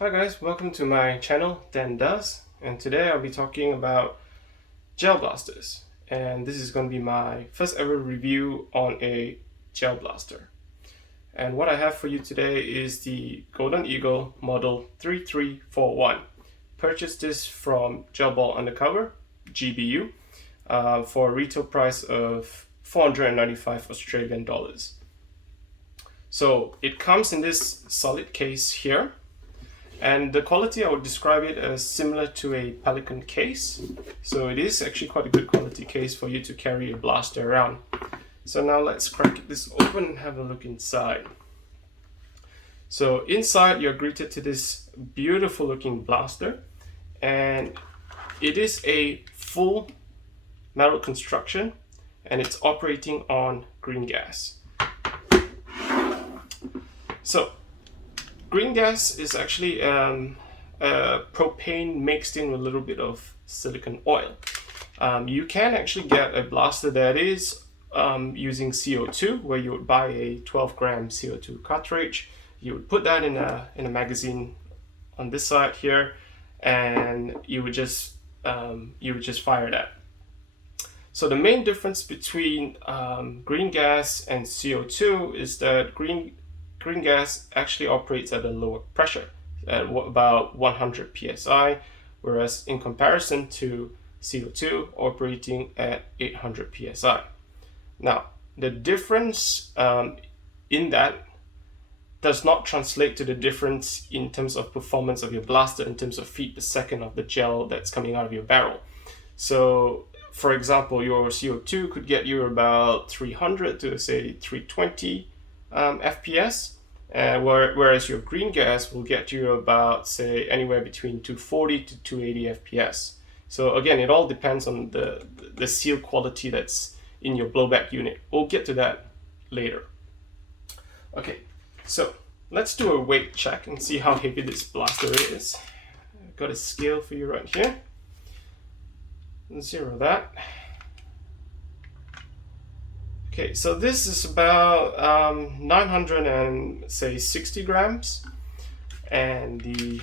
Hi guys, welcome to my channel, Dan Does, and today I'll be talking about gel blasters. And this is going to be my first ever review on a gel blaster. And what I have for you today is the Golden Eagle model 3341. Purchased this from Gel Ball Undercover, GBU, for a retail price of 495 Australian dollars. So it comes in this solid case here. And the quality, I would describe it as similar to a Pelican case. So it is actually quite a good quality case for you to carry a blaster around. So now let's crack this open and have a look inside. So inside you're greeted to this beautiful looking blaster. And it is a full metal construction and it's operating on green gas. So green gas is actually propane mixed in with a little bit of silicon oil. You can actually get a blaster that is using CO2, where you would buy a 12-gram CO2 cartridge. You would put that in a magazine on this side here, and you would just fire that. So the main difference between green gas and CO2 is that green gas actually operates at a lower pressure, at about 100 psi, whereas in comparison to CO2 operating at 800 psi. Now, the difference in that does not translate to the difference in terms of performance of your blaster, in terms of feet per second of the gel that's coming out of your barrel. So, for example, your CO2 could get you about 300 to say 320 FPS, whereas your green gas will get you about, say, anywhere between 240 to 280 FPS. So again, it all depends on the seal quality that's in your blowback unit. We'll get to that later. Okay, so let's do a weight check and see how heavy this blaster is. I've got a scale for you right here. Zero that. Okay, so this is about 960 grams, and the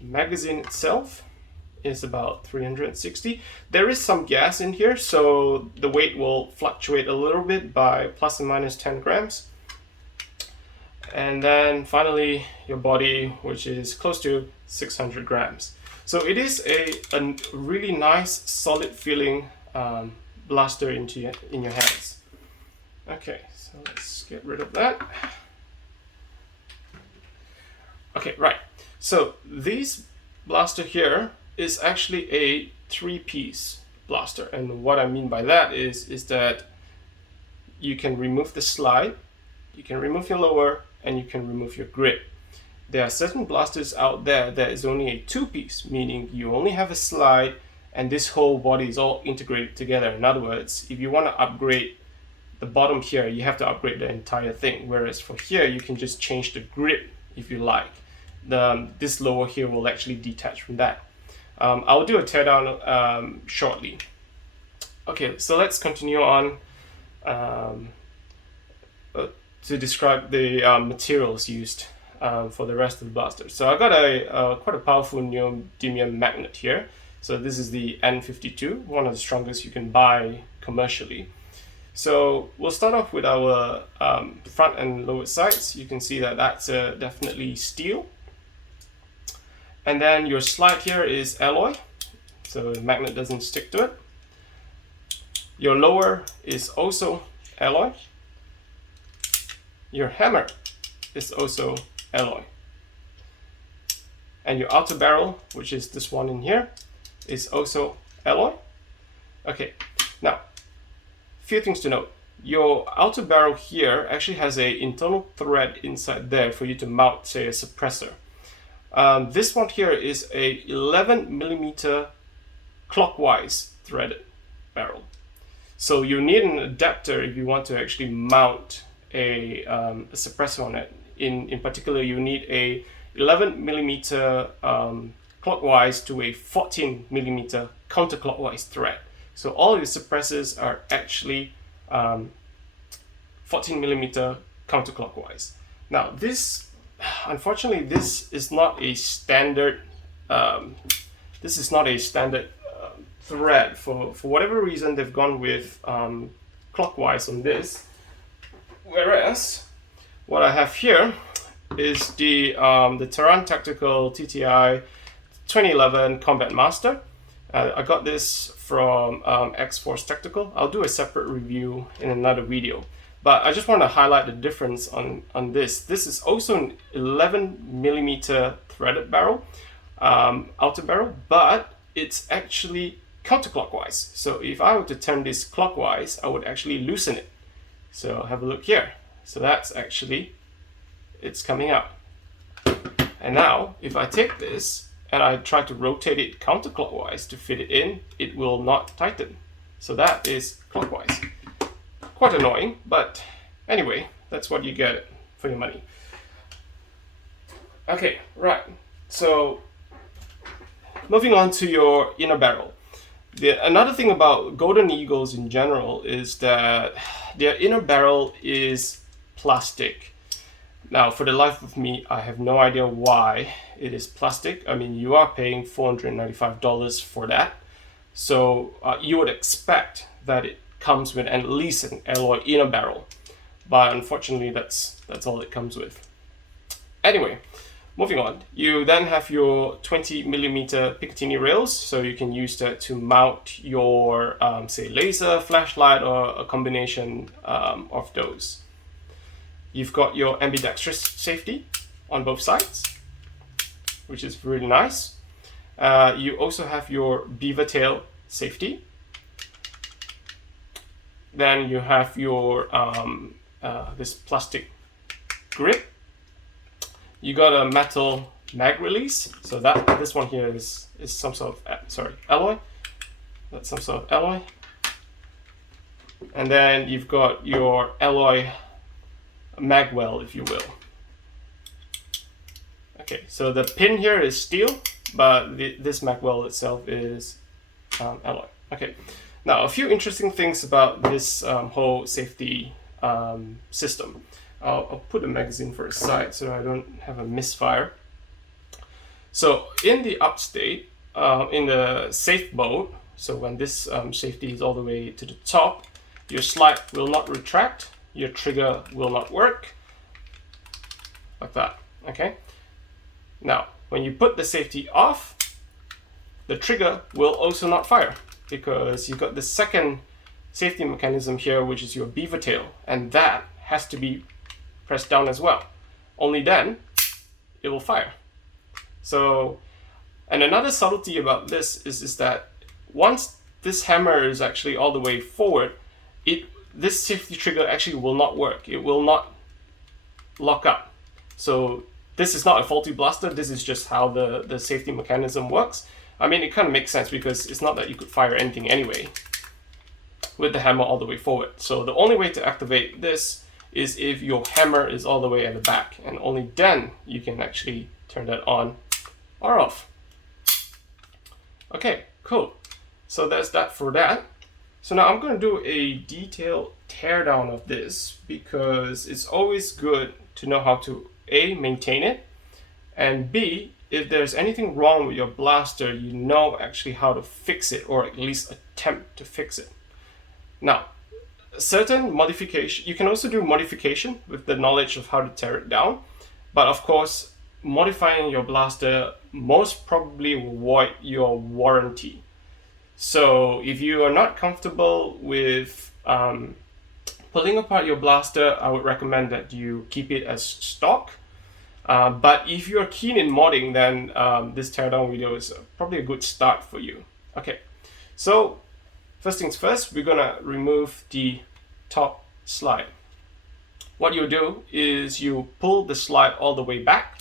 magazine itself is about 360. There is some gas in here, so the weight will fluctuate a little bit by plus and minus 10 grams. And then finally, your body, which is close to 600 grams. So it is a really nice, solid feeling blaster in your hands. Okay, so let's get rid of that. Okay, right. So this blaster here is actually a 3-piece blaster. And what I mean by that is that you can remove the slide, you can remove your lower, and you can remove your grip. There are certain blasters out there that is only a 2-piece, meaning you only have a slide and this whole body is all integrated together. In other words, if you want to upgrade the bottom here, you have to upgrade the entire thing, whereas for here you can just change the grip if you like. This lower here will actually detach from that. I'll do a teardown shortly. Okay, so let's continue on to describe the materials used for the rest of the blaster. So I got quite a powerful neodymium magnet here. So this is the N52, one of the strongest you can buy commercially. So we'll start off with our front and lower sides. You can see that that's definitely steel. And then your slide here is alloy, so the magnet doesn't stick to it. Your lower is also alloy. Your hammer is also alloy. And your outer barrel, which is this one in here, is also alloy. Okay, now, few things to note. Your outer barrel here actually has an internal thread inside there for you to mount, say, a suppressor. This one here is a 11 millimeter clockwise threaded barrel. So you need an adapter if you want to actually mount a suppressor on it. In particular, you need a 11 millimeter clockwise to a 14 millimeter counterclockwise thread. So all your suppressors are actually 14 millimeter counterclockwise. Now this unfortunately, this is not a standard. This is not a standard thread. For whatever reason, they've gone with clockwise on this. Whereas what I have here is the Tehran Tactical TTI 2011 Combat Master. I got this from X-Force Tactical. I'll do a separate review in another video. But I just want to highlight the difference on this. This is also an 11mm threaded barrel, outer barrel, but it's actually counterclockwise. So if I were to turn this clockwise, I would actually loosen it. So have a look here. So that's actually, it's coming out. And now if I take this and I try to rotate it counterclockwise to fit it in, it will not tighten. So that is clockwise. Quite annoying, but anyway, that's what you get for your money. Okay, right. So moving on to your inner barrel. Another thing about Golden Eagles in general is that their inner barrel is plastic. Now, for the life of me, I have no idea why it is plastic. I mean, you are paying $495 for that. So you would expect that it comes with at least an alloy inner barrel. But unfortunately, that's all it comes with. Anyway, moving on. You then have your 20mm Picatinny rails. So you can use that to mount your, say, laser, flashlight, or a combination of those. You've got your ambidextrous safety on both sides, which is really nice. You also have your beaver tail safety. Then you have your this plastic grip. You got a metal mag release. So this one here is some sort of alloy. That's some sort of alloy. And then you've got your alloy mag well, if you will. Okay, so the pin here is steel, but this mag well itself is alloy. Okay, now a few interesting things about this whole safety system. I'll put the magazine for a side so I don't have a misfire. So in the up state, in the safe mode, so when this safety is all the way to the top, your slide will not retract, your trigger will not work, like that, okay? Now, when you put the safety off, the trigger will also not fire because you've got the second safety mechanism here, which is your beaver tail, and that has to be pressed down as well. Only then it will fire. So, and another subtlety about this is that once this hammer is actually all the way forward, this safety trigger actually will not work. It will not lock up. So this is not a faulty blaster. This is just how the safety mechanism works. I mean, it kind of makes sense because it's not that you could fire anything anyway with the hammer all the way forward. So the only way to activate this is if your hammer is all the way at the back, and only then you can actually turn that on or off. Okay, cool. So that's that for that. So now I'm going to do a detailed teardown of this because it's always good to know how to A, maintain it, and B, if there's anything wrong with your blaster, you know actually how to fix it, or at least attempt to fix it. Now, certain modification, you can also do modification with the knowledge of how to tear it down, but of course, modifying your blaster most probably will void your warranty. So if you are not comfortable with pulling apart your blaster, I would recommend that you keep it as stock. But if you're keen in modding, then this teardown video is probably a good start for you. Okay, so first things first, we're gonna remove the top slide. What you do is you pull the slide all the way back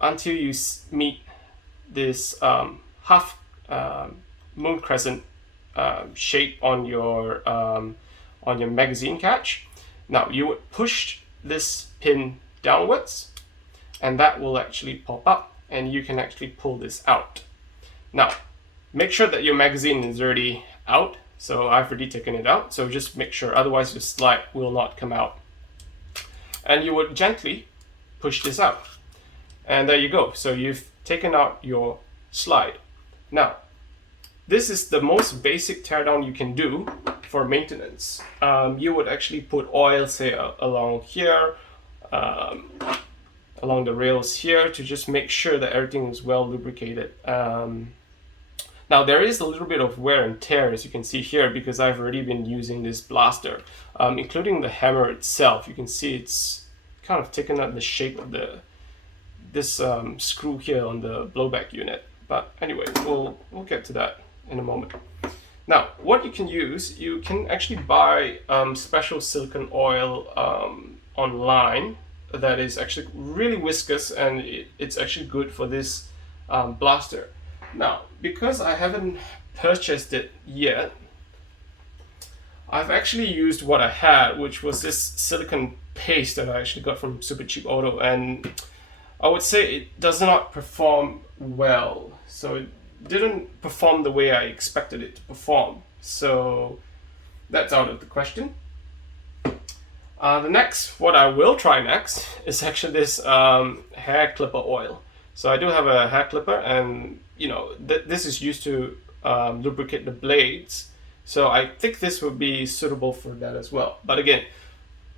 until you meet this half moon crescent shape on your magazine catch. Now you would push this pin downwards, and that will actually pop up, and you can actually pull this out. Now, make sure that your magazine is already out. So I've already taken it out. So just make sure, otherwise your slide will not come out. And you would gently push this out. And there you go. So you've taken out your slide. Now, this is the most basic teardown you can do for maintenance. You would actually put oil, say, along here, along the rails here, to just make sure that everything is well lubricated. Now, there is a little bit of wear and tear, as you can see here, because I've already been using this blaster, including the hammer itself. You can see it's kind of taken up the shape of this screw here on the blowback unit. But anyway, we'll get to that in a moment. Now, what you can use, you can actually buy special silicone oil online that is actually really viscous, and it's actually good for this blaster. Now, because I haven't purchased it yet, I've actually used what I had, which was this silicone paste that I actually got from Super Cheap Auto, and I would say it does not perform well. So it didn't perform the way I expected it to perform. So that's out of the question. What I will try next is actually this hair clipper oil. So I do have a hair clipper, and this is used to lubricate the blades. So I think this would be suitable for that as well. But again,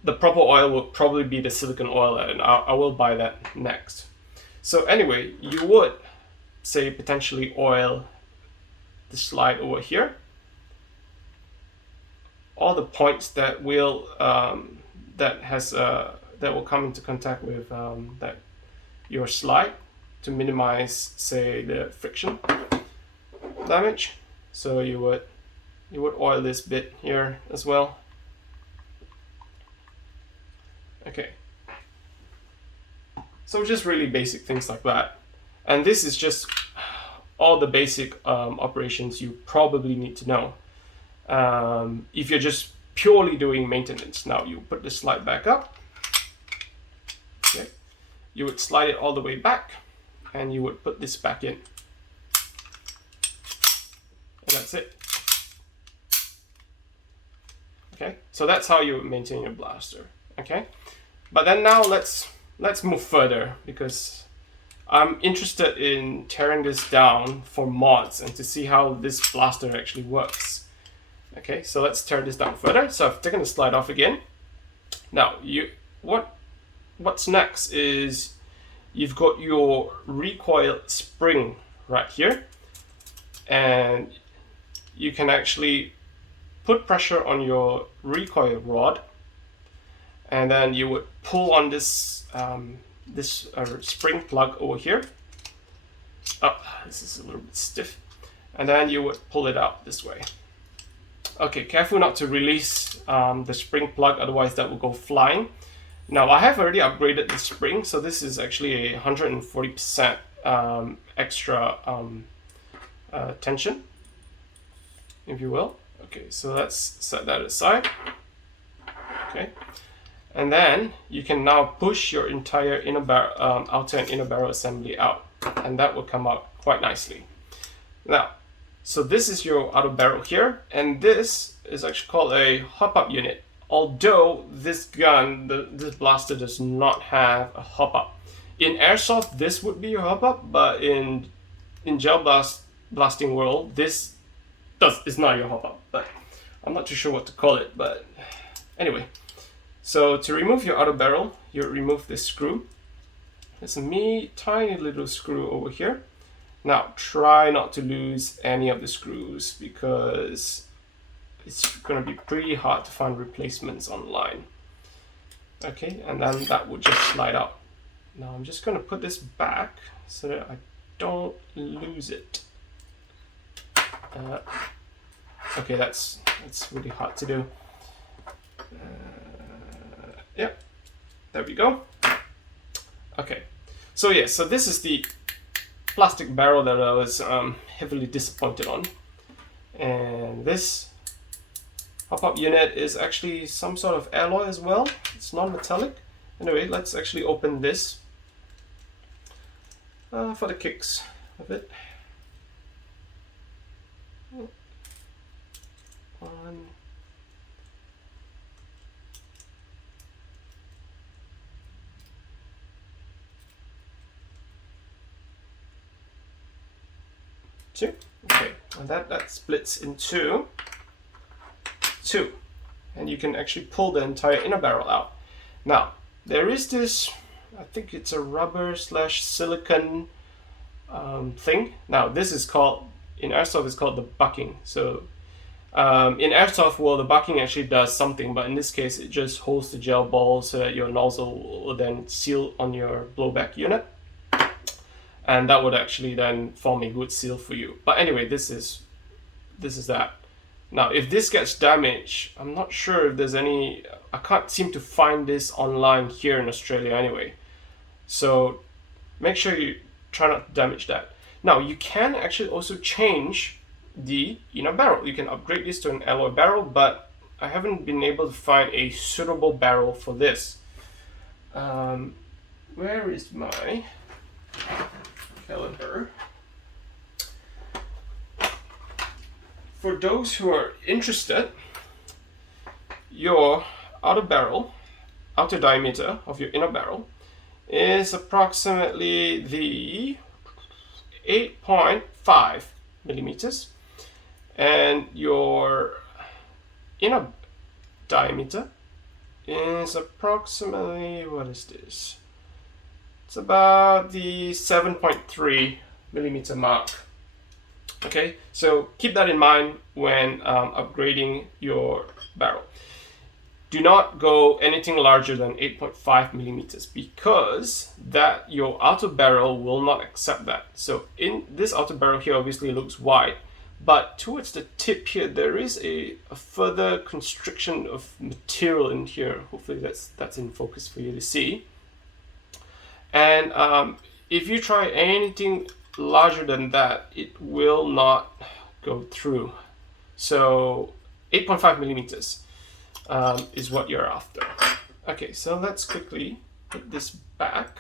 the proper oil will probably be the silicone oil, and I will buy that next. So anyway, you would say potentially oil the slide over here. All the points that will that will come into contact with your slide, to minimize, say, the friction damage. So you would oil this bit here as well. Okay. So just really basic things like that. And this is just all the basic operations you probably need to know if you're just purely doing maintenance. Now you put the slide back up. Okay. You would slide it all the way back, and you would put this back in. And that's it. Okay, so that's how you maintain your blaster. Okay, but then now let's move further, because I'm interested in tearing this down for mods and to see how this blaster actually works. Okay, so let's tear this down further. So I've taken the slide off again. Now what's next is you've got your recoil spring right here, and you can actually put pressure on your recoil rod, and then you would pull on this spring plug over here. Oh, this is a little bit stiff. And then you would pull it out this way. Okay, careful not to release the spring plug, otherwise that will go flying. Now, I have already upgraded the spring, so this is actually a 140% extra tension, if you will. Okay, so let's set that aside. Okay, and then you can now push your entire outer and inner barrel assembly out, and that will come out quite nicely. Now, so this is your outer barrel here, and this is actually called a hop-up unit. Although this gun, this blaster, does not have a hop-up. In airsoft, this would be your hop-up, but in gel blasting world, this is not your hop-up. But I'm not too sure what to call it. But anyway, so to remove your outer barrel, you remove this screw. There's a tiny little screw over here. Now try not to lose any of the screws, because it's going to be pretty hard to find replacements online. Okay, and then that would just slide out. Now I'm just going to put this back so that I don't lose it. Okay, that's really hard to do. Yep, there we go. Okay, so yeah, so this is the plastic barrel that I was heavily disappointed on, and this hop-up unit is actually some sort of alloy as well. It's non-metallic. Anyway, let's actually open this for the kicks of it. One. 2. Okay, and that splits into 2. And you can actually pull the entire inner barrel out. Now, there is this, I think it's a rubber / silicon thing. Now, this is called, in airsoft, it's called the bucking. So, in airsoft world, the bucking actually does something, but in this case, it just holds the gel ball so that your nozzle will then seal on your blowback unit. And that would actually then form a good seal for you. But anyway, this is that. Now, if this gets damaged, I'm not sure if there's any, I can't seem to find this online here in Australia anyway. So make sure you try not to damage that. Now, you can actually also change the inner barrel. You can upgrade this to an alloy barrel, but I haven't been able to find a suitable barrel for this. Where is my calendar? For those who are interested, your outer diameter of your inner barrel is approximately the 8.5 millimeters, and your inner diameter is approximately, what is this? It's about the 7.3 millimeter mark. Okay, so keep that in mind when upgrading your barrel. Do not go anything larger than 8.5 millimeters because that your outer barrel will not accept that. So in this outer barrel here, obviously it looks wide, but towards the tip here, there is a further constriction of material in here. Hopefully that's in focus for you to see. And if you try anything larger than that, it will not go through. So 8.5 millimeters is what you're after. Okay, so let's quickly put this back.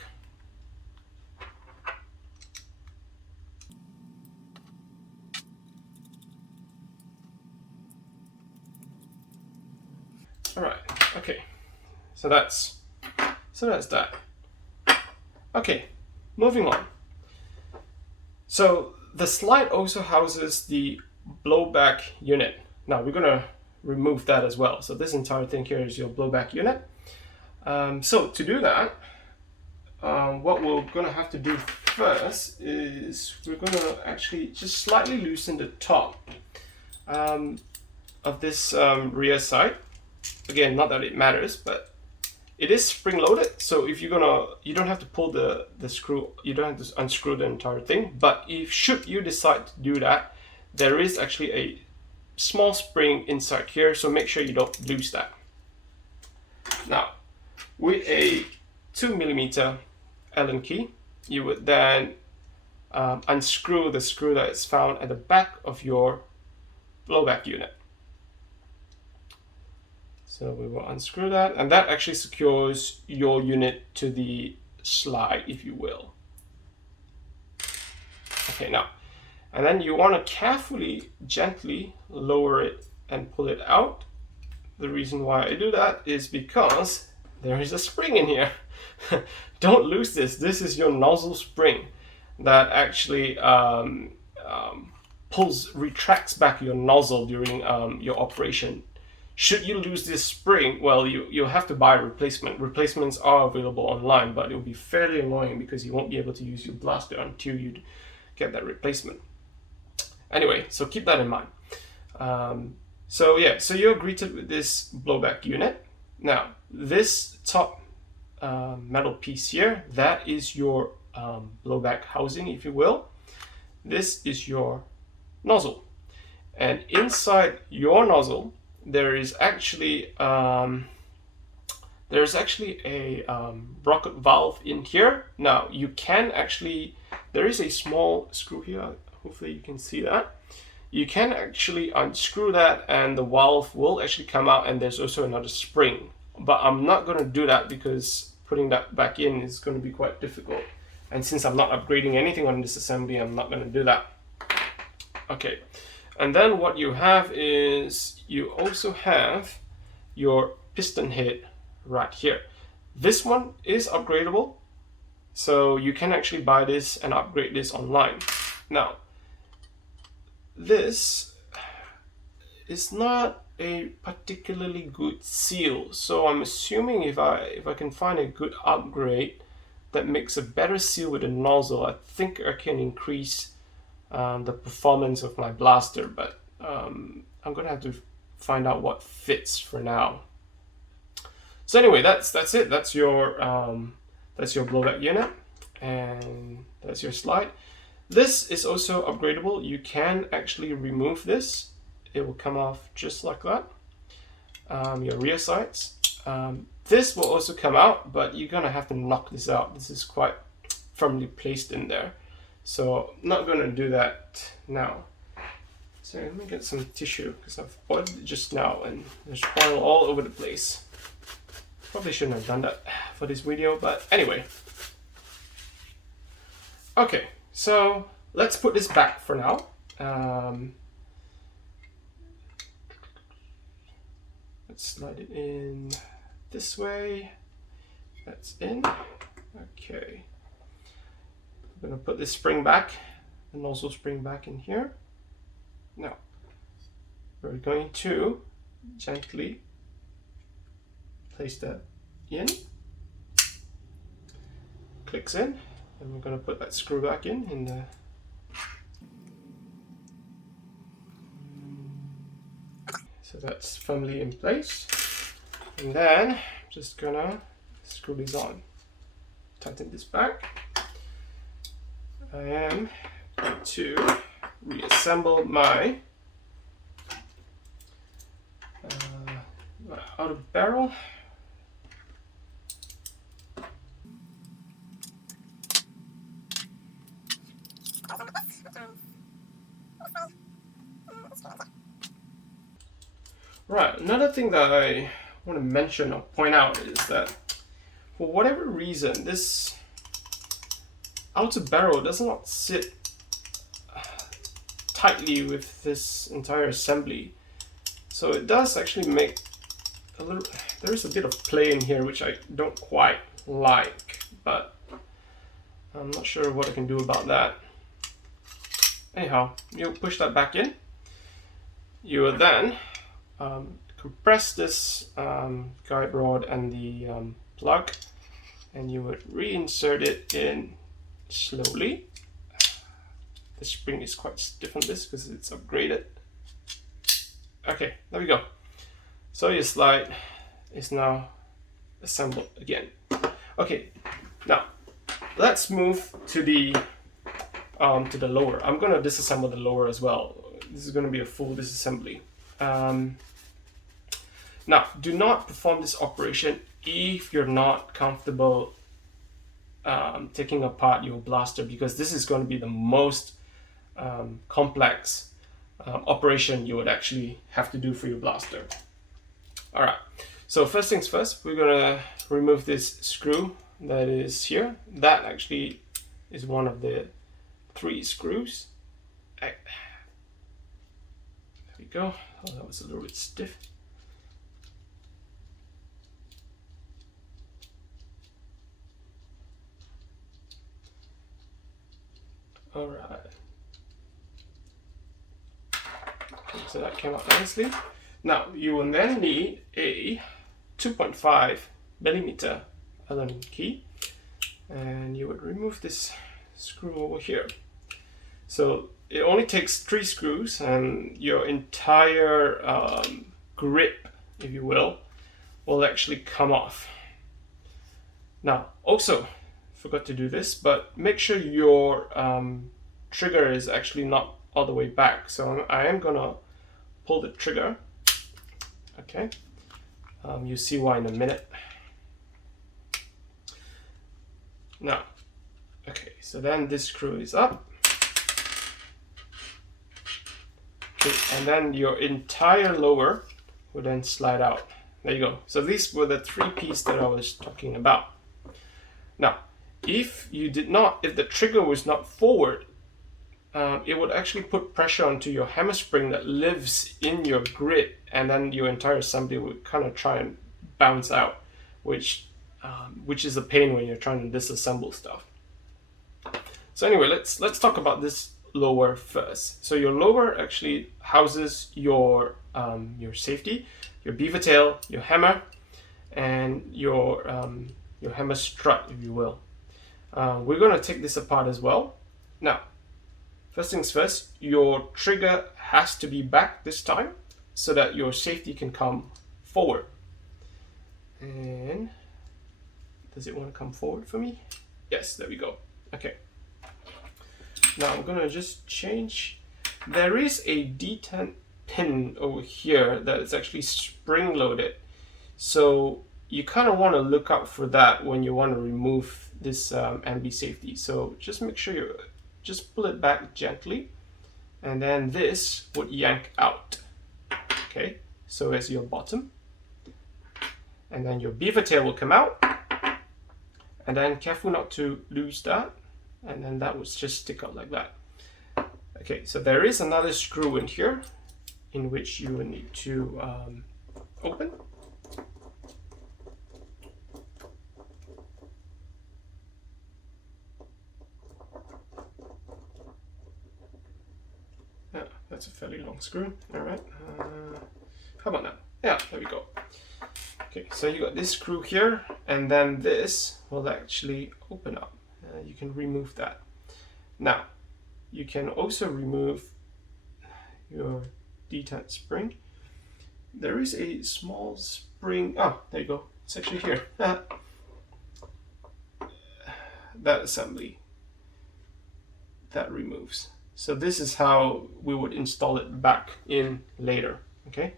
All right, okay, so that's that. Okay, moving on. So the slide also houses the blowback unit. Now we're gonna remove that as well. So this entire thing here is your blowback unit. So to do that, what we're gonna have to do first is we're gonna actually just slightly loosen the top of this rear side. Again, not that it matters, but it is spring loaded, so if you don't have to pull the screw, you don't have to unscrew the entire thing. But should you decide to do that, there is actually a small spring inside here, so make sure you don't lose that. Now, with a 2 millimeter Allen key, you would then unscrew the screw that is found at the back of your blowback unit. So we will unscrew that, and that actually secures your unit to the slide, if you will. Okay, now, and then you want to carefully, gently lower it and pull it out. The reason why I do that is because there is a spring in here. Don't lose this. This is your nozzle spring that actually retracts back your nozzle during your operation. Should you lose this spring, well, you'll have to buy a replacement. Replacements are available online, but it'll be fairly annoying because you won't be able to use your blaster until you get that replacement. Anyway, so keep that in mind. So you're greeted with this blowback unit. Now, this top metal piece here, that is your blowback housing, if you will. This is your nozzle. And inside your nozzle, there is actually a rocket valve in here. Now you can actually, there is a small screw here, hopefully you can see that. You can actually unscrew that and the valve will actually come out, and there's also another spring. But I'm not going to do that because putting that back in is going to be quite difficult. And since I'm not upgrading anything on this assembly, I'm not going to do that. Okay. And then what you have is you also have your piston head right here. This one is upgradable, so you can actually buy this and upgrade this online. Now, this is not a particularly good seal. So I'm assuming if I can find a good upgrade that makes a better seal with a nozzle, I think I can increase the performance of my blaster. But I'm gonna have to find out what fits for now. So anyway, that's it. That's your blowback unit, and that's your slide. This is also upgradable. You can actually remove this. It will come off just like that. Your rear sights. This will also come out, but you're gonna have to knock this out. This is quite firmly placed in there. So I'm not gonna do that now. So let me get some tissue because I've oiled it just now and there's oil all over the place. Probably shouldn't have done that for this video, but anyway. Okay, so let's put this back for now. Let's slide it in this way. That's in. Okay. I'm gonna put this spring back, the nozzle spring back in here. Now, we're going to gently place that in. Clicks in, and we're gonna put that screw back in the. So that's firmly in place. And then I'm just gonna screw this on. Tighten this back. I am going to reassemble my outer barrel. Right, another thing that I want to mention or point out is that for whatever reason, this outer barrel does not sit tightly with this entire assembly. So it does actually make a little, there is a bit of play in here which I don't quite like, but I'm not sure what I can do about that. Anyhow, you push that back in. You will then compress this guide rod and the plug, and you would reinsert it in slowly. The spring is quite stiff on this because it's upgraded. Okay, there we go. So your slide is now assembled again. Okay, now let's move to the lower. I'm gonna disassemble the lower as well. This is gonna be a full disassembly. Now, do not perform this operation if you're not comfortable taking apart your blaster, because this is going to be the most complex operation you would actually have to do for your blaster. All right, so first things first, we're gonna remove this screw that is here. That actually is one of the 3 screws. There we go. Oh, that was a little bit stiff. All right. Okay, so that came out nicely. Now you will then need a 2.5 millimeter Allen key, and you would remove this screw over here. So it only takes 3 screws, and your entire grip, if you will actually come off. Now, also, forgot to do this, but make sure your trigger is actually not all the way back. So I am gonna pull the trigger. Okay, you see why in a minute. Now, okay, so then this screw is up. Okay, and then your entire lower will then slide out. There you go. So these were the 3 pieces that I was talking about. Now, if the trigger was not forward, it would actually put pressure onto your hammer spring that lives in your grid, and then your entire assembly would kind of try and bounce out, which is a pain when you're trying to disassemble stuff. So anyway, let's talk about this lower first. So your lower actually houses your safety, your beaver tail, your hammer, and your hammer strut, if you will. We're going to take this apart as well. Now, first things first, your trigger has to be back this time so that your safety can come forward. And does it want to come forward for me? Yes, there we go. Okay. Now I'm going to just change. There is a detent pin over here that is actually spring loaded. So you kind of want to look out for that when you want to remove this ambi safety. So just make sure you just pull it back gently, and then this would yank out. Okay, so as your bottom, and then your beaver tail will come out, and then careful not to lose that, and then that would just stick out like that. Okay, so there is another screw in here in which you will need to open. Yeah, that's a fairly long screw. All right, how about now? Yeah, there we go. Okay, so you got this screw here, and then this will actually open up. You can remove that. Now, you can also remove your detent spring. There is a small spring. Oh, there you go. It's actually here. That assembly that removes. So this is how we would install it back in later. Okay.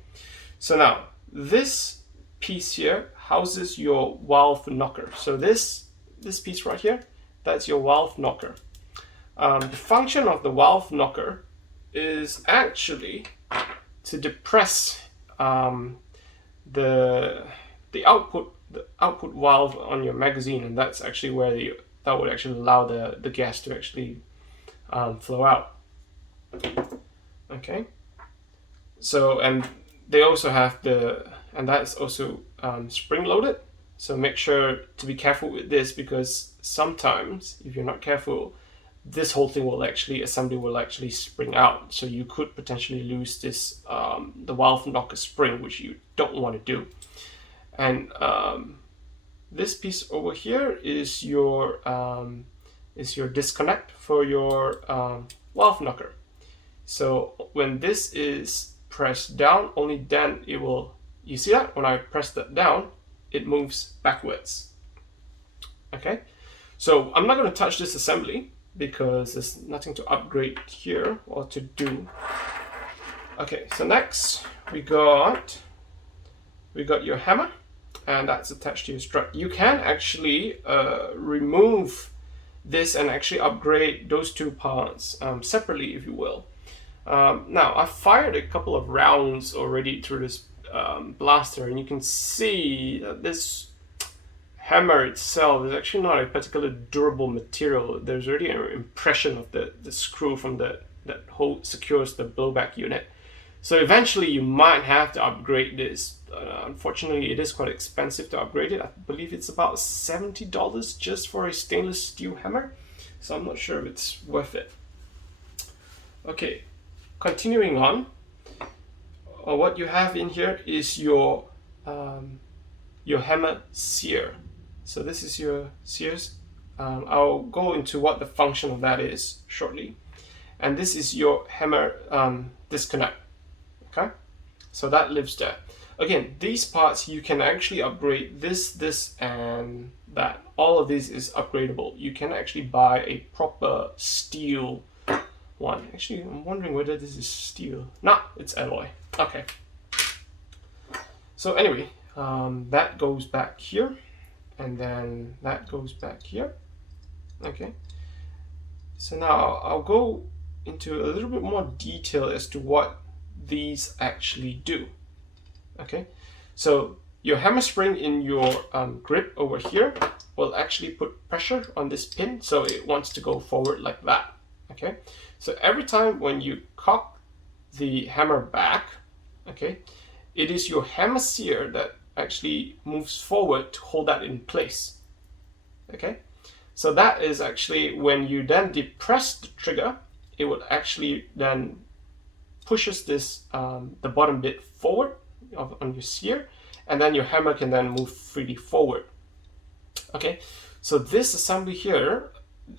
So now this piece here houses your valve knocker. So this piece right here, that's your valve knocker. The function of the valve knocker is actually to depress the output valve on your magazine, and that's actually where that would actually allow the gas to actually flow out. Okay. So, and they also have and that's also spring loaded. So make sure to be careful with this, because sometimes if you're not careful, this whole thing assembly will actually spring out. So you could potentially lose this, the valve knocker spring, which you don't want to do. And this piece over here is your disconnect for your valve knocker. So when this is pressed down, only then it will, you see that? When I press that down, it moves backwards. Okay, so I'm not going to touch this assembly because there's nothing to upgrade here or to do. Okay, so next we got your hammer, and that's attached to your strut. You can actually remove this and actually upgrade those two parts separately, if you will. Now, I've fired a couple of rounds already through this blaster, and you can see that this hammer itself is actually not a particularly durable material. There's already an impression of the screw from that secures the blowback unit. So eventually you might have to upgrade this. Unfortunately, it is quite expensive to upgrade it. I believe it's about $70 just for a stainless steel hammer. So I'm not sure if it's worth it. Okay, continuing on. What you have in here is your hammer sear. So this is your sears. I'll go into what the function of that is shortly. And this is your hammer disconnect. Okay, so that lives there. Again, these parts you can actually upgrade this, and that. All of this is upgradable. You can actually buy a proper steel one. Actually, I'm wondering whether this is steel. No, it's alloy. Okay. So anyway, that goes back here, and then that goes back here. Okay. So now I'll go into a little bit more detail as to what these actually do. Okay. So your hammer spring in your grip over here will actually put pressure on this pin, so it wants to go forward like that. Okay. So every time when you cock the hammer back, okay, it is your hammer sear that actually moves forward to hold that in place. Okay, so that is actually when you then depress the trigger, it would actually then pushes this the bottom bit forward on your sear, and then your hammer can then move freely forward. Okay, so this assembly here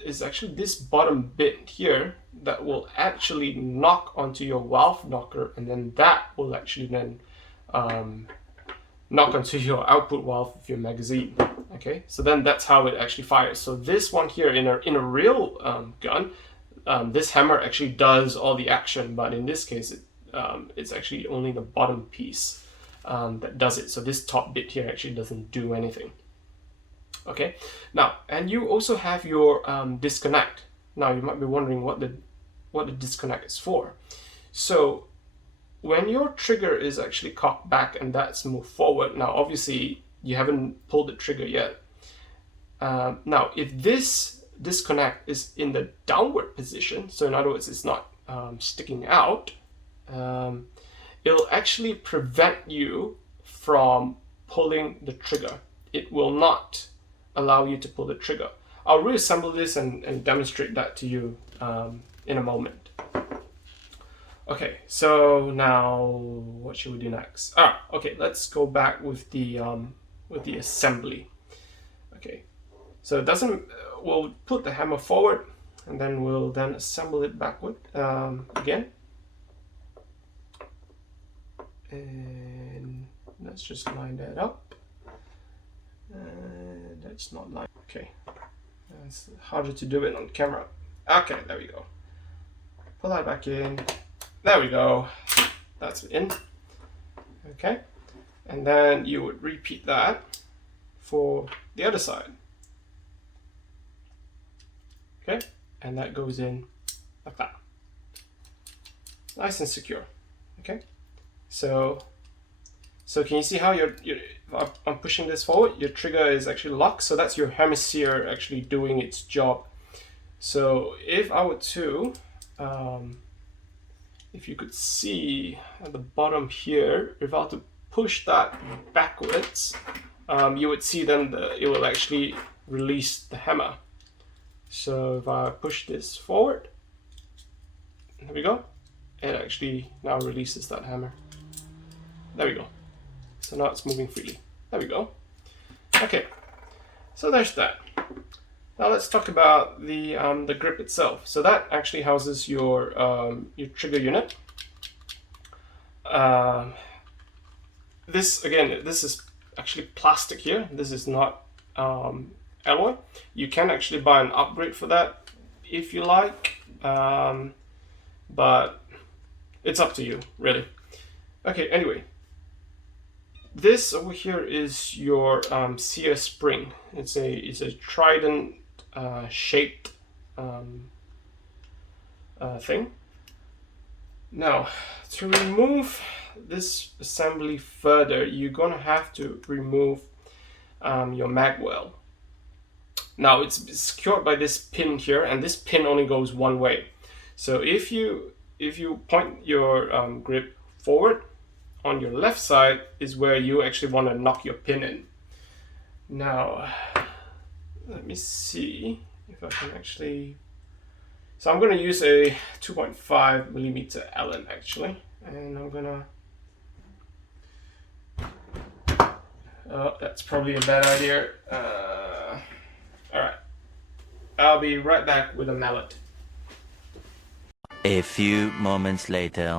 is actually this bottom bit here that will actually knock onto your valve knocker, and then that will actually then knock onto your output valve of your magazine. Okay, so then that's how it actually fires. So this one here in a real gun, this hammer actually does all the action, but in this case it's actually only the bottom piece that does it. So this top bit here actually doesn't do anything. Okay, now, and you also have your disconnect. Now you might be wondering what the disconnect is for. So when your trigger is actually cocked back and that's moved forward, now obviously you haven't pulled the trigger yet. Now if this disconnect is in the downward position, so in other words it's not sticking out, it'll actually prevent you from pulling the trigger. It will not allow you to pull the trigger. I'll reassemble this and demonstrate that to you in a moment. Okay, so now what should we do next? Okay, let's go back with the assembly. Okay, so it doesn't. We'll put the hammer forward, and then we'll then assemble it backward again. And let's just line that up. That's not line. Okay, it's harder to do it on camera. Okay, there we go. Pull that back in. There we go. That's in. Okay, and then you would repeat that for the other side. Okay, and that goes in like that. Nice and secure. Okay, so can you see how I'm pushing this forward? Your trigger is actually locked, so that's your hammer sear actually doing its job. So if I were to, if you could see at the bottom here, if I were to push that backwards, you would see then it will actually release the hammer. So if I push this forward, there we go, it actually now releases that hammer. There we go. So now it's moving freely. There we go. Okay, so there's that. Now let's talk about the grip itself. So that actually houses your trigger unit. This is actually plastic here. This is not alloy. You can actually buy an upgrade for that if you like, but it's up to you, really. Okay, anyway. This over here is your sear spring. It's a trident shaped thing. Now, to remove this assembly further, you're gonna have to remove your mag well. Now it's secured by this pin here, and this pin only goes one way. So if you point your grip forward, on your left side is where you actually want to knock your pin in. Now, let me see if I can actually. So I'm going to use a 2.5mm Allen actually, and I'm gonna. Oh, that's probably a bad idea. All right, I'll be right back with a mallet. A few moments later.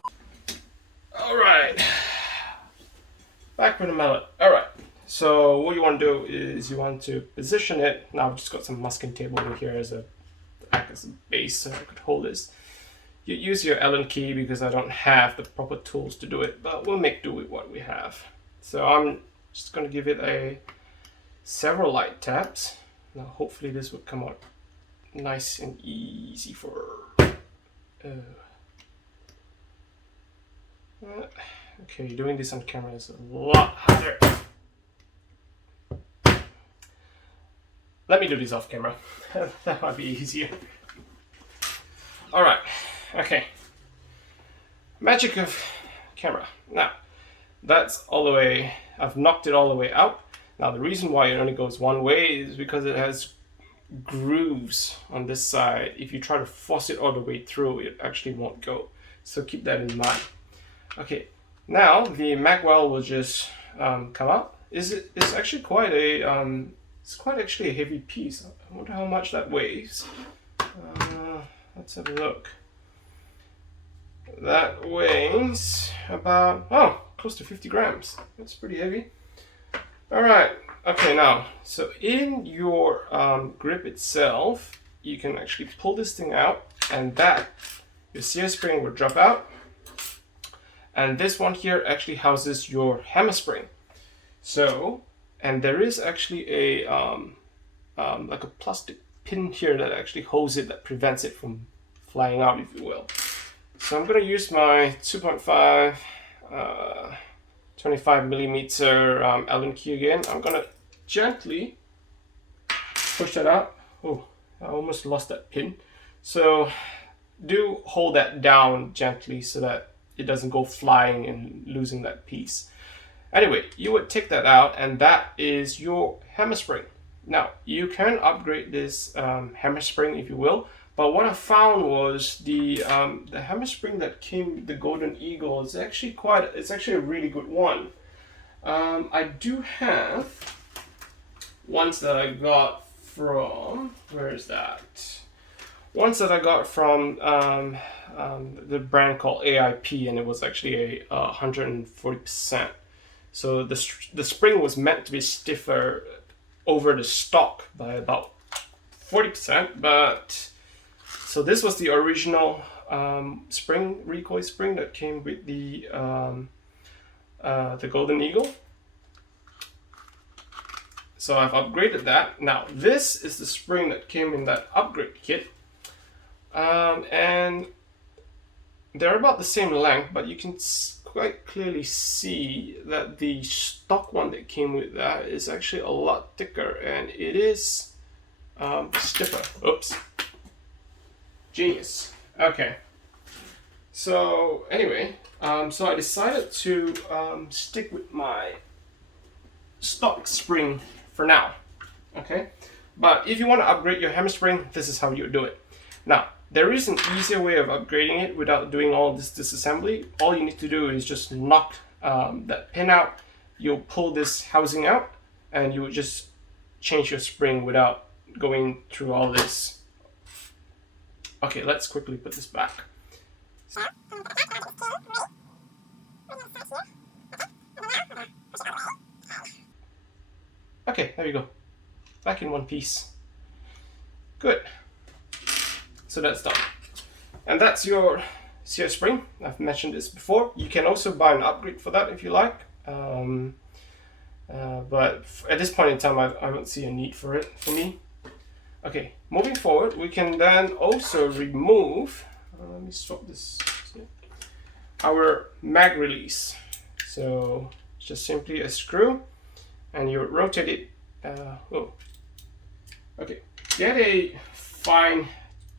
All right. Back with the mallet. Alright, so what you want to do is you want to position it. Now I've just got some masking tape over here as a base so I could hold this. You use your Allen key because I don't have the proper tools to do it, but we'll make do with what we have. So I'm just going to give it several light taps. Now hopefully this would come out nice and easy for okay, doing this on camera is a lot harder. Let me do this off camera. That might be easier. Alright, okay. Magic of camera. Now, that's all the way, I've knocked it all the way out. Now the reason why it only goes one way is because it has grooves on this side. If you try to force it all the way through, it actually won't go. So keep that in mind. Okay, now the mag well will just come out. It's actually quite a it's quite actually a heavy piece. I wonder how much that weighs. Let's have a look. That weighs about close to 50 grams. That's pretty heavy. All right. Okay, now, so in your grip itself, you can actually pull this thing out, and that your sear spring will drop out. And this one here actually houses your hammer spring. So, and there is actually a like a plastic pin here that actually holds it, that prevents it from flying out, if you will. So I'm going to use my 2.5 25 millimeter Allen key again. I'm going to gently push that out. Oh, I almost lost that pin. So do hold that down gently so that it doesn't go flying and losing that piece. Anyway, you would take that out, and that is your hammer spring. Now, you can upgrade this hammer spring if you will, but what I found was the hammer spring that came with the Golden Eagle is actually it's actually a really good one. I do have ones that I got from, where is that? Ones that I got from the brand called AIP, and it was actually a 140%. So the spring was meant to be stiffer over the stock by about 40%, but so this was the original spring, recoil spring that came with the Golden Eagle. So I've upgraded that. Now this is the spring that came in that upgrade kit, and they're about the same length, but you can quite clearly see that the stock one that came with that is actually a lot thicker, and it is stiffer. Oops. Genius. Okay. So anyway, so I decided to stick with my stock spring for now. Okay. But if you want to upgrade your hammer spring, this is how you do it. Now, there is an easier way of upgrading it without doing all this disassembly. All you need to do is just knock that pin out. You'll pull this housing out, and you would just change your spring without going through all this. Okay, let's quickly put this back. Okay, there you go. Back in one piece. Good. So that's done. And that's your sear spring. I've mentioned this before. You can also buy an upgrade for that if you like. But at this point in time, I don't see a need for it for me. Okay, moving forward, we can then also remove, let me swap this, our mag release. So it's just simply a screw, and you rotate it. Okay, get a fine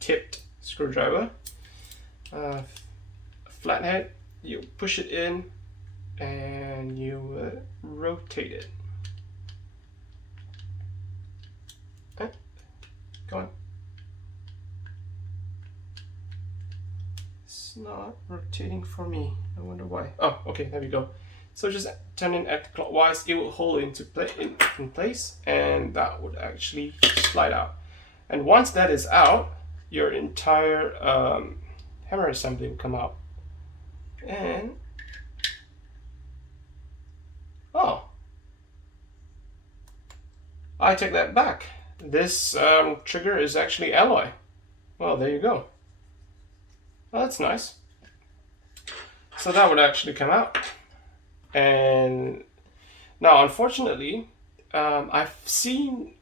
tipped screwdriver, flathead, you push it in, and you rotate it. Okay. Go on. It's not rotating for me. I wonder why. Oh, okay, there we go. So just turn it anti-clockwise. It will hold in place, and that would actually slide out. And once that is out, your entire hammer assembly will come out. And oh, I take that back. This trigger is actually alloy. Well, there you go. Well, that's nice. So that would actually come out. And now, unfortunately, I've seen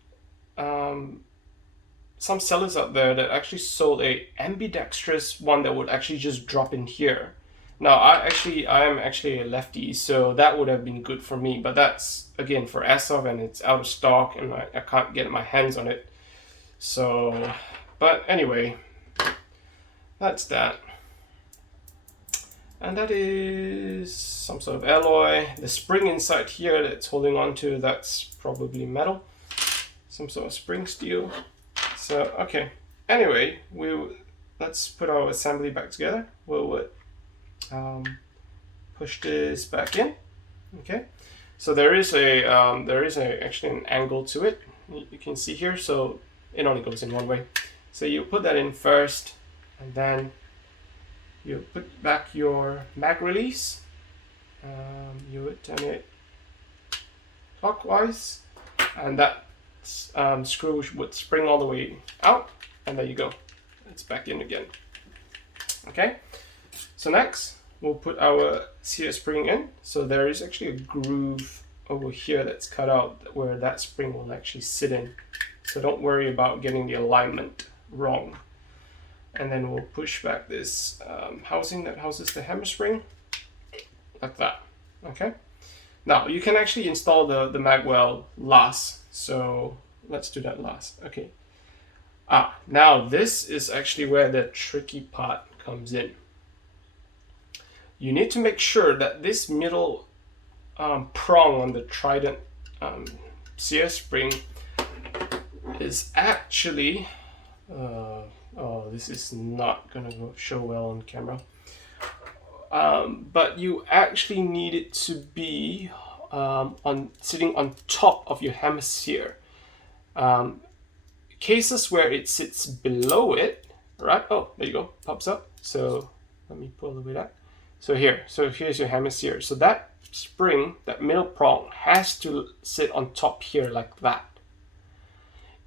some sellers out there that actually sold a ambidextrous one that would actually just drop in here. Now, I am actually a lefty, so that would have been good for me, but that's, again, for Airsoft, and it's out of stock, and I can't get my hands on it. So, but anyway, that's that. And that is some sort of alloy. The spring inside here that's holding on to, that's probably metal. Some sort of spring steel. So okay. Anyway, let's put our assembly back together. We'll push this back in. Okay. So there is actually an angle to it. You can see here. So it only goes in one way. So you put that in first, and then you put back your mag release. You would turn it clockwise, and that screw would spring all the way out, and there you go. It's back in again. Okay. So next, we'll put our sear spring in. So there is actually a groove over here that's cut out where that spring will actually sit in. So don't worry about getting the alignment wrong. And then we'll push back this housing that houses the hammer spring, like that. Okay. Now you can actually install the mag well last. So let's do that last. Okay. Now this is actually where the tricky part comes in. You need to make sure that this middle prong on the trident sear spring is actually oh, this is not gonna show well on camera, but you actually need it to be sitting on top of your hammer sear. Cases where it sits below it, right? Oh, there you go, pops up. So let me pull the way back. So here's your hammer sear. So that spring, that middle prong, has to sit on top here like that.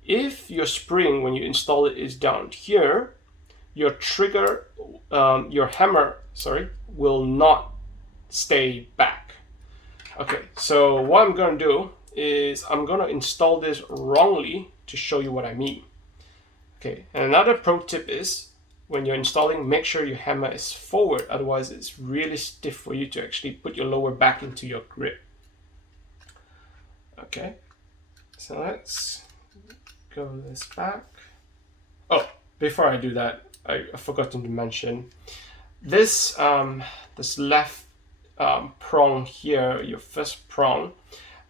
If your spring, when you install it, is down here, your trigger, your hammer, will not stay back. Okay, so what I'm gonna do is I'm gonna install this wrongly to show you what I mean. Okay, and another pro tip is when you're installing, make sure your hammer is forward, otherwise it's really stiff for you to actually put your lower back into your grip. Okay, so let's go this back. Oh, before I do that, I forgot to mention this this left prong here, your first prong,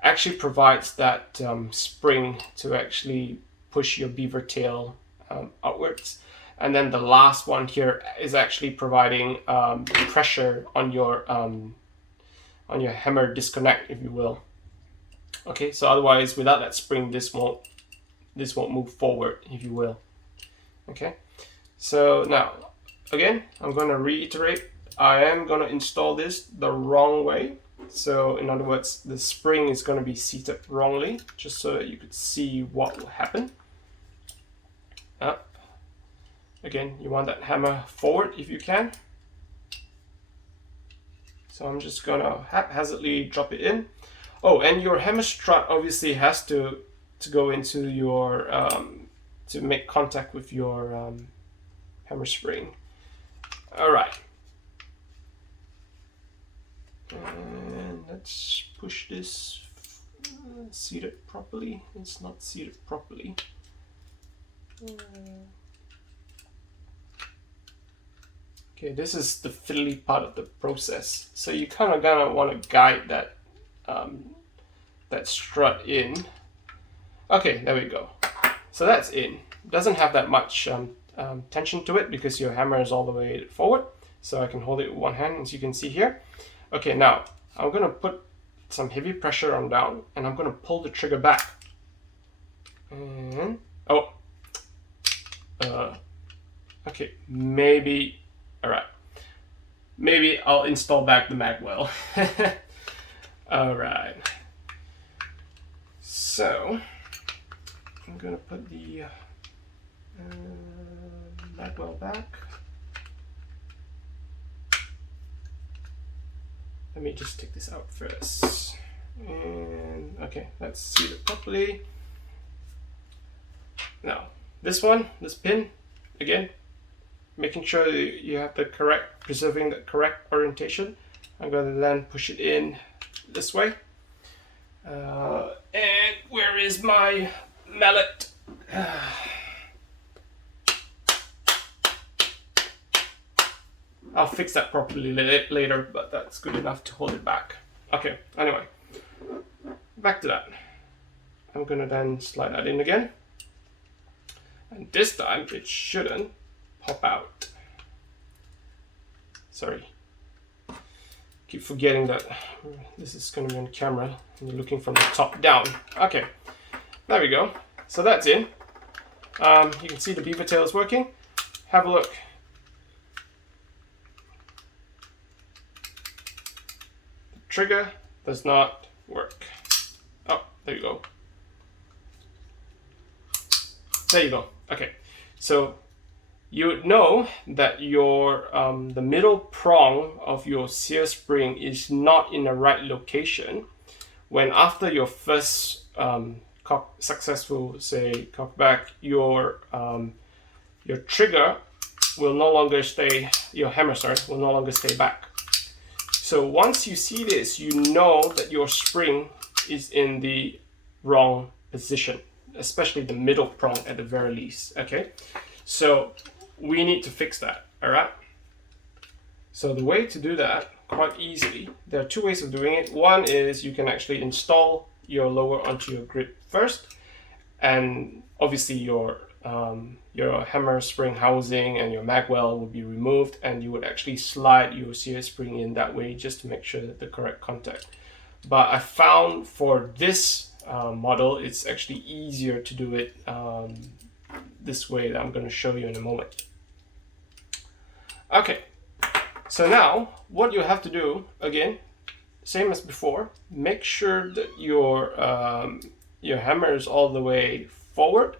actually provides that spring to actually push your beaver tail outwards, and then the last one here is actually providing pressure on your hammer disconnect, if you will. Okay, so otherwise without that spring, this won't move forward, if you will. Okay, so now again, I'm going to reiterate, I am going to install this the wrong way. So in other words, the spring is going to be seated wrongly, just so that you could see what will happen. Again, you want that hammer forward if you can. So I'm just going to haphazardly drop it in. Oh, and your hammer strut obviously has to go into your, to make contact with your hammer spring. All right. And let's push this, seat it properly. It's not seated properly. Okay, this is the fiddly part of the process. So you kind of gonna want to guide that that strut in. Okay, there we go. So that's in. Doesn't have that much tension to it because your hammer is all the way forward. So I can hold it with one hand, as you can see here. Okay, now I'm gonna put some heavy pressure on down, and I'm gonna pull the trigger back. And okay, maybe. All right, maybe I'll install back the mag well. All right, so I'm gonna put the mag well back. Let me just take this out first. And okay, let's seat it properly. Now, this pin, again, making sure you have the correct, preserving the correct orientation. I'm going to then push it in this way. And where is my mallet? I'll fix that properly later, but that's good enough to hold it back. Okay, anyway, back to that. I'm gonna then slide that in again. And this time it shouldn't pop out. Sorry. Keep forgetting that this is going to be on camera and you're looking from the top down. Okay, there we go. So that's in. You can see the beaver tail is working. Have a look. The trigger does not work. Oh, there you go. There you go. Okay, so you would know that your the middle prong of your sear spring is not in the right location when after your first successful, say, cockback, your trigger will no longer stay, your hammer, sorry, will no longer stay back. So once you see this, you know that your spring is in the wrong position, especially the middle prong at the very least, okay? So we need to fix that, all right? So the way to do that, quite easily, there are two ways of doing it. One is you can actually install your lower onto your grid first, and obviously your hammer spring housing and your magwell will be removed, and you would actually slide your sear spring in that way just to make sure that the correct contact. But I found for this model, it's actually easier to do it this way that I'm going to show you in a moment. Okay, so now what you have to do, again, same as before, make sure that your hammer is all the way forward,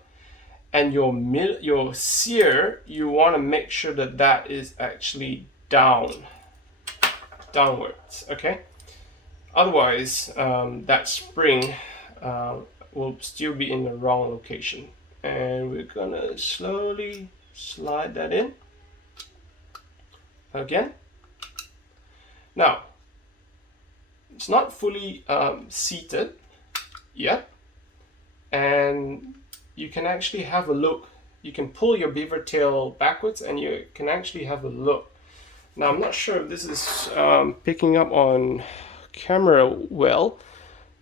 and your sear, you want to make sure that that is actually downwards, okay? Otherwise, that spring will still be in the wrong location. And we're gonna slowly slide that in again. Now, it's not fully seated yet, and you can actually have a look. You can pull your beaver tail backwards and you can actually have a look. Now, I'm not sure if this is picking up on camera well,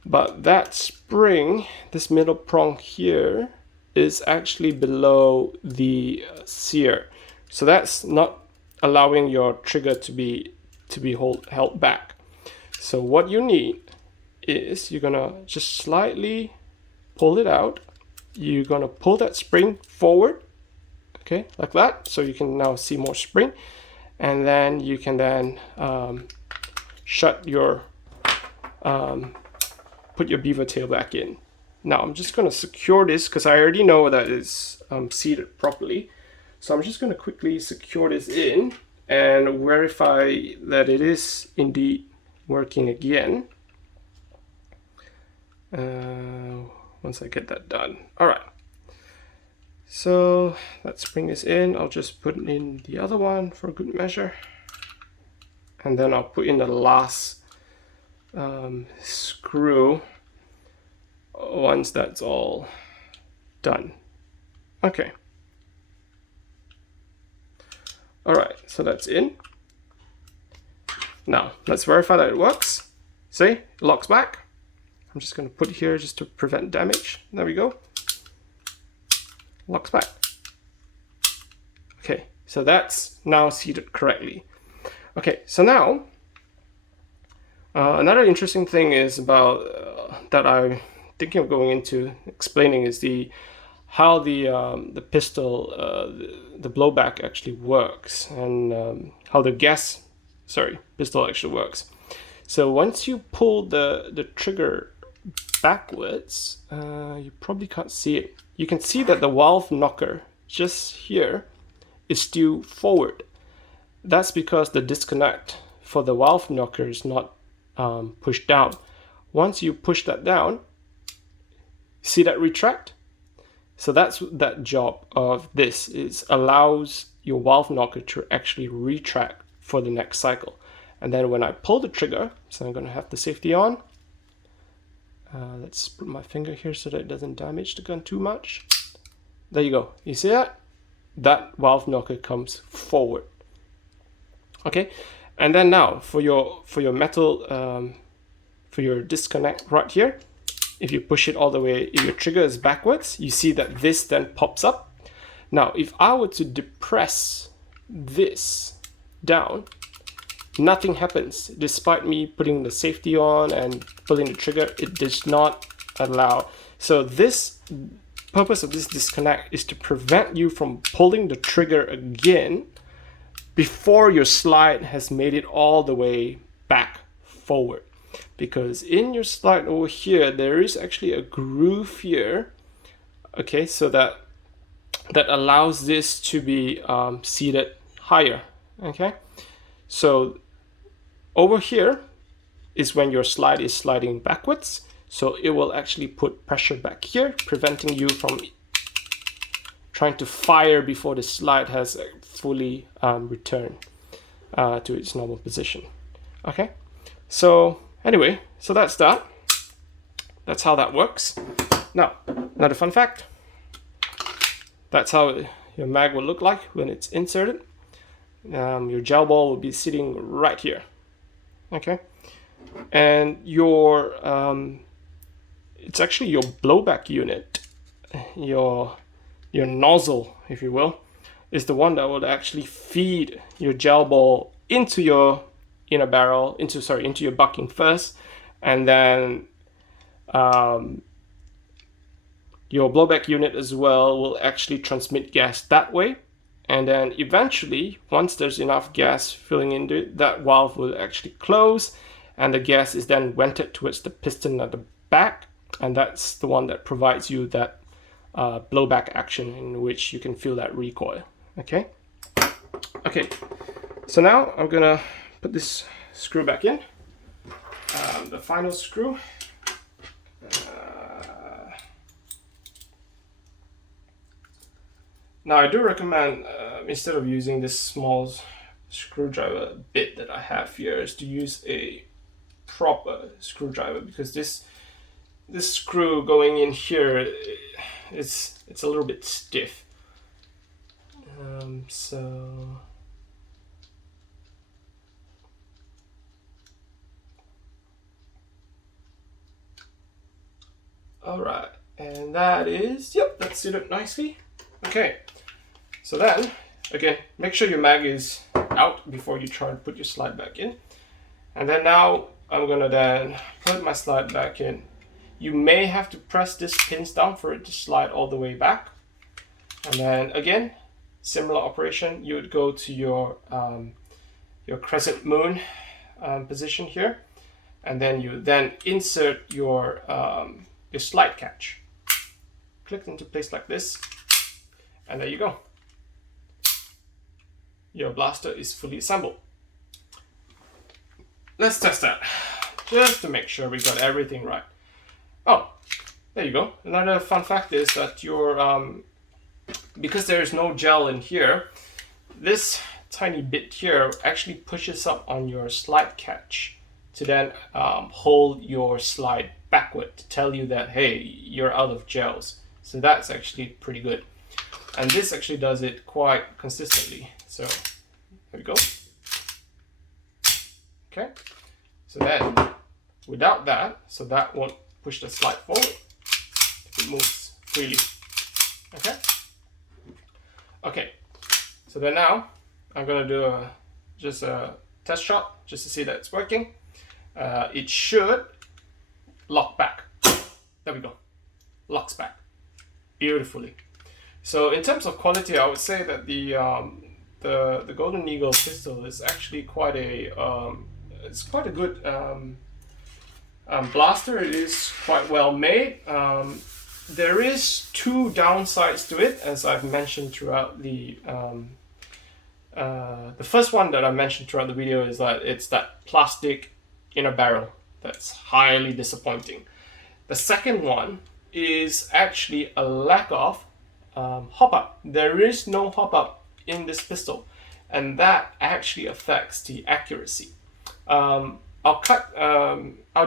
but that spring, this middle prong here, is actually below the sear. So that's not allowing your trigger to be held back. So what you need is you're gonna just slightly pull it out. You're gonna pull that spring forward, okay, like that, so you can now see more spring, and then you can then shut your put your beaver tail back in. Now I'm just going to secure this because I already know that it's seated properly. So I'm just going to quickly secure this in and verify that it is indeed working again. Once I get that done. All right. So that spring is in. I'll just put in the other one for good measure. And then I'll put in the last screw once that's all done. Okay. All right, so that's in. Now let's verify that it works. See, it locks back. I'm just going to put it here just to prevent damage. There we go. Locks back. Okay, so that's now seated correctly. Okay, so now another interesting thing is about that I'm thinking of going into explaining is how the pistol, the blowback actually works, and how the pistol actually works. So once you pull the trigger backwards, you probably can't see it. You can see that the valve knocker just here is still forward. That's because the disconnect for the valve knocker is not pushed down. Once you push that down, see that retract? So that's that job of this, is allows your valve knocker to actually retract for the next cycle. And then when I pull the trigger, so I'm going to have the safety on. Let's put my finger here so that it doesn't damage the gun too much. There you go. You see that? That valve knocker comes forward. Okay, and then now for your metal, for your disconnect right here, if you push it all the way, if your trigger is backwards, you see that this then pops up. Now, if I were to depress this down, nothing happens. Despite me putting the safety on and pulling the trigger, it does not allow. So this purpose of this disconnect is to prevent you from pulling the trigger again before your slide has made it all the way back forward. Because in your slide over here, there is actually a groove here, okay, so that allows this to be seated higher, okay? So over here is when your slide is sliding backwards, so it will actually put pressure back here, preventing you from trying to fire before the slide has fully returned to its normal position. Okay, so anyway, so that's that. That's how that works. Now, another fun fact. That's how your mag will look like when it's inserted. Your gel ball will be sitting right here. Okay, and your it's actually your blowback unit, your nozzle, if you will, is the one that will actually feed your gel ball into your inner barrel, into your bucking first, and then your blowback unit as well will actually transmit gas that way. And then eventually, once there's enough gas filling into it, that valve will actually close, and the gas is then vented towards the piston at the back, and that's the one that provides you that blowback action in which you can feel that recoil. Okay. So now I'm gonna put this screw back in. The final screw. Now I do recommend, instead of using this small screwdriver bit that I have here, is to use a proper screwdriver, because this screw going in here, it's a little bit stiff. Alright, and that is, yep, that's seated nicely. Okay, so then, again, make sure your mag is out before you try to put your slide back in. And then now, I'm gonna then put my slide back in. You may have to press this pins down for it to slide all the way back. And then again, similar operation, you would go to your crescent moon position here, and then you then insert your slide catch. Click into place like this, and there you go. Your blaster is fully assembled. Let's test that, just to make sure we got everything right. Oh, there you go. Another fun fact is that your because there is no gel in here, this tiny bit here actually pushes up on your slide catch to then hold your slide backward to tell you that, hey, you're out of gels. So that's actually pretty good. And this actually does it quite consistently. So there we go. Okay. So then, without that, so that won't push the slide forward. It moves freely. Okay. Okay. So then now, I'm gonna do just a test shot just to see that it's working. It should lock back. There we go. Locks back beautifully. So in terms of quality, I would say that the Golden Eagle pistol is actually quite a good blaster. It is quite well made. There is two downsides to it, as I've mentioned throughout the first one that I mentioned throughout the video is that it's that plastic inner barrel that's highly disappointing. The second one is actually a lack of hop-up. There is no hop-up in this pistol, and that actually affects the accuracy. I'll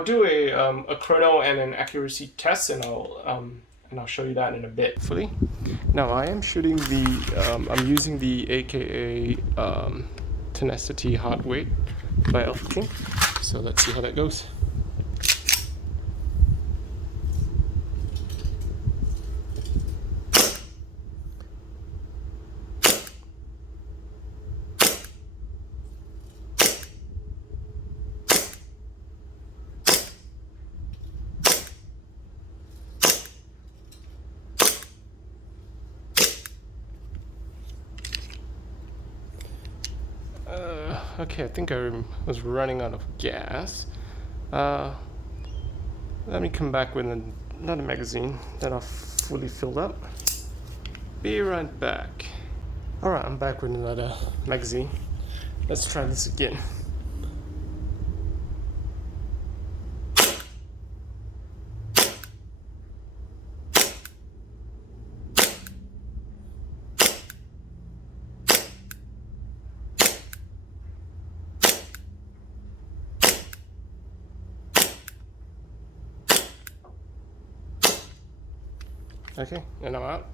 do a chrono and an accuracy test, and I'll show you that in a bit. Fully. Now I am shooting I'm using the AKA Tenacity Hard Weight by Alpha King. So let's see how that goes. Okay, I think I was running out of gas. Let me come back with another magazine that I've fully filled up. Be right back. Alright, I'm back with another magazine. Let's try this again. Okay, and I'm out.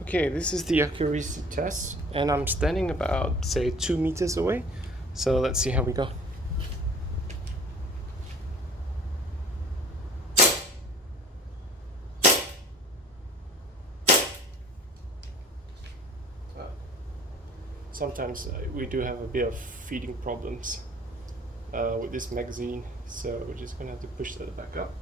Okay, this is the accuracy test, and I'm standing about, say, 2 meters away. So let's see how we go. Sometimes we do have a bit of feeding problems with this magazine, so we're just gonna have to push that back up.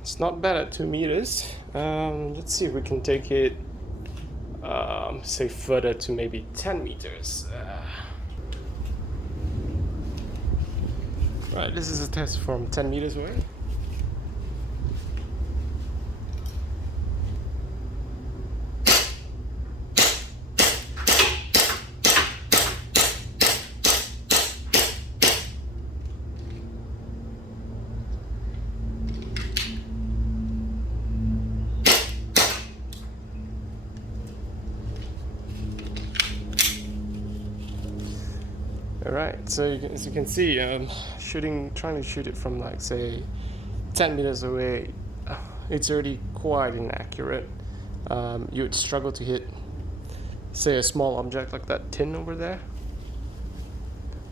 It's not bad at 2 meters. Let's see if we can take it, say, further to maybe 10 meters. Right, this is a test from 10 meters away. Alright, so as you can see, trying to shoot it from, like, say, 10 meters away, it's already quite inaccurate. You would struggle to hit, say, a small object like that tin over there.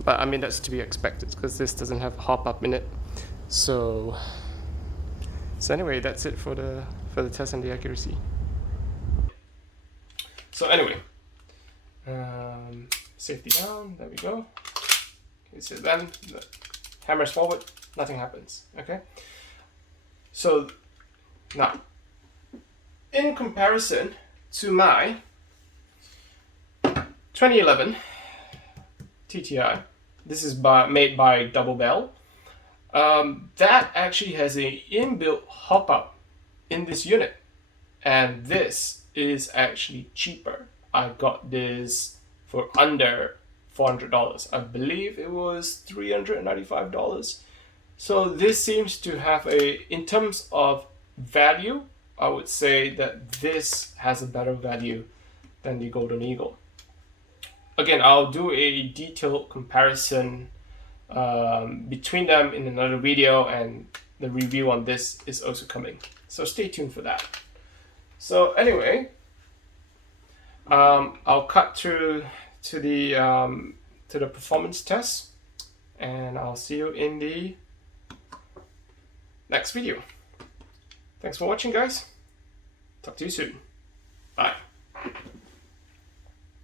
But I mean, that's to be expected because this doesn't have a hop up in it. So anyway, that's it for the test and the accuracy. So anyway, safety down, there we go. Okay, so then the hammer's forward, nothing happens, okay? So now, in comparison to my 2011 TTI, this is made by Double Bell, that actually has a inbuilt hop-up in this unit, and this is actually cheaper. I got this for under $400. I believe it was $395. So this seems to have in terms of value, I would say that this has a better value than the Golden Eagle. Again, I'll do a detailed comparison between them in another video, and the review on this is also coming. So stay tuned for that. So anyway, I'll cut through to the performance test, and I'll see you in the next video. Thanks for watching, guys. Talk to you soon. Bye.